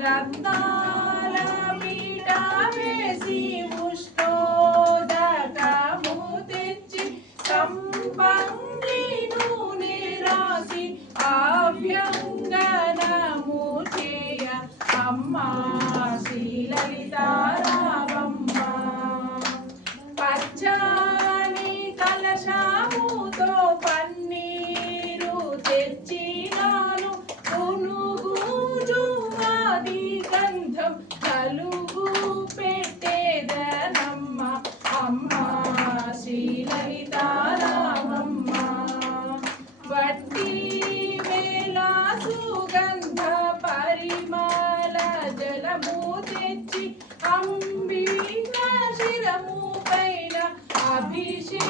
రత్నాల పీట వేసి ఉష్ణోదకము తెచ్చి సంపంగి నూనె రాసి అభ్యంగనము చేయ అమ్మా శ్రీలలితారామమ్మ. పచ్చని కలశముతో పన్నీరు తెచ్చినాను పునుగుజువాది గంధం కలుగు పెట్టేదనమ్మ అమ్మా శ్రీలలితారామమ్మ. వట్టి వేళ సుగంధ పరిమళ జలము తెచ్చి అంబిక శిరము పైన అభిషేకించేదనమ్మ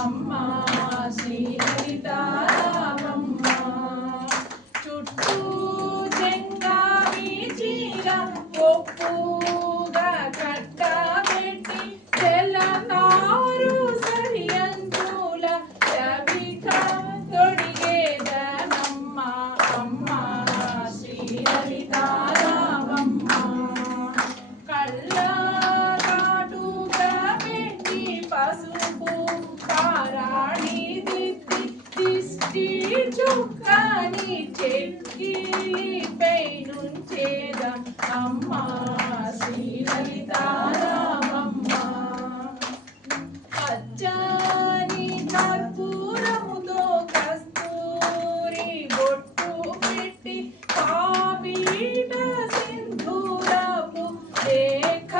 అమ్మా శ్రీలలితారామమ్మ. చుట్టూ చెంగావి చీర ఒప్పుగా కట్టబెట్టి తెల్లనారు సరియంతుల రవిక తొడిగేదనమ్మ అమ్మా శ్రీలలితారామమ్మ. కళ్ళ కాటుగా పెట్టి పసుపు పారాణి దిద్ది దిష్టి చుక్కని చెక్కిలిపై నుంచేద అమ్మా శ్రీలలితారామమ్మ. పచ్చని కర్పూరముతో కస్తూరి బొట్టు పెట్టి పాపీట సింధూరపు రేఖ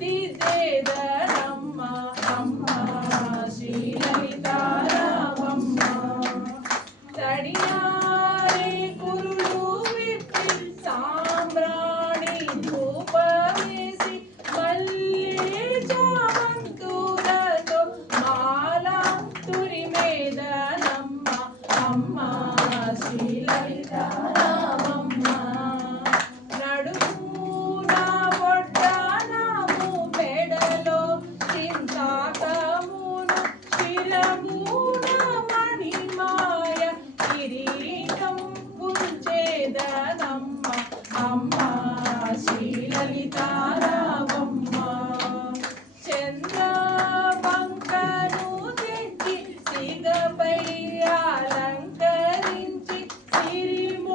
దిద్దేదనమ్మ అమ్మా శ్రీలలితారామమ్మ. తడియారే కురులు విప్పి సాంబ్రాణి ధూపవేసి మల్లె చామంతులతో మాల తురిమేదనమ్మ అమ్మా శ్రీలలితారామమ్మ. నడుమున బొడ్డనము మెడలో చింతాకమును శిరమున మణిమాయ కిరీటం ఉంచేదనమ్మ అమ్మా శ్రీలలితారామమ్మ. చంద్రవంకను తెచ్చి సిగపై అలంకరించి సిరిమోముగల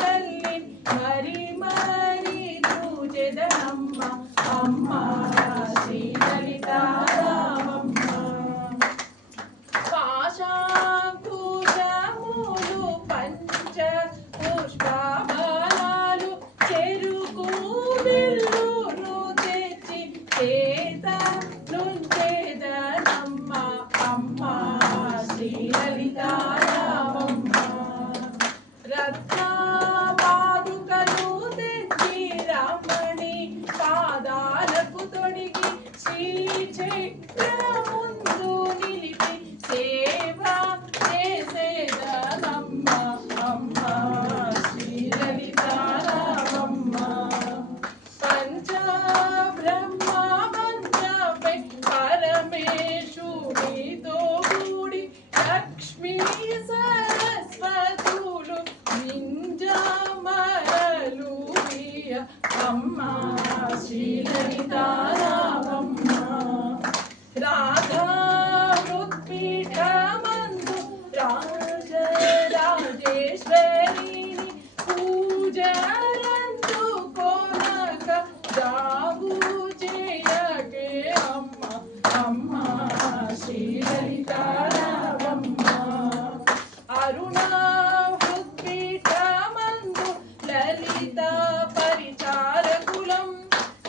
తల్లి మరి మరి చూచెదనమ్మ అమ్మా శ్రీలలితారామమ్మ. పాశాంకుశములు పంచ పుష్పబలాలు చెరుకు బిల్లును తెచ్చి చేత నుంచేదనమ్మ అమ్మా శ్రీలలితారామమ్మ. రత్నపాదుకలు తెచ్చి రమణి పాదాలకు తొడిగి శ్రీచక్రముందు నిలిపి సేవ చేసేదనమ్మ అమ్మా శ్రీలలితారామమ్మ. పంచబ్రహ్మ మంచపై పరమేశుడితో కూడి లక్ష్మీ సరస్వతులు నింజమరలు అమ్మా శ్రీలలితారామమ్మ. రాధా హృత్పీఠమందు రాజరాజేశ్వరిని పూజలందుకొనక జాగు చేయకే అమ్మ అమ్మా శ్రీలలితారామమ్మ. అరుణ హృత్పీఠమందు లలిత పరిచారకులం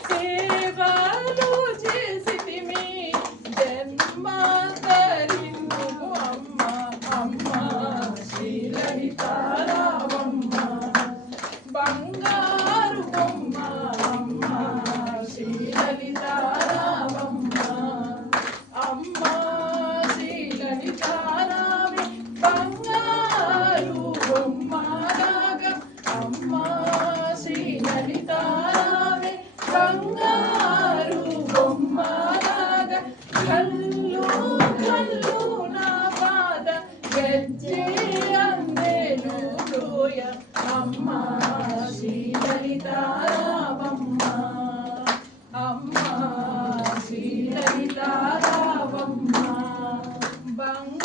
సేవలు చేసితిమి జన్మాంతరిందు అమ్మ అమ్మా శ్రీలలితారామమ్మ. బంగారు బొమ్మ అమ్మా శ్రీలలితారామమ్మ అమ్మా శ్రీలలితారామే బంగారు బొమ్మలాగా అమ్మా శ్రీలలితారామే బంగారు బొమ్మలాగా కళ్ళు కళ్ళు నా పాద గజ్జే అందేను అమ్మా శ్రీలలిత రావమ్మ అమ్మా శ్రీలలిత రావమ్మ బంగారు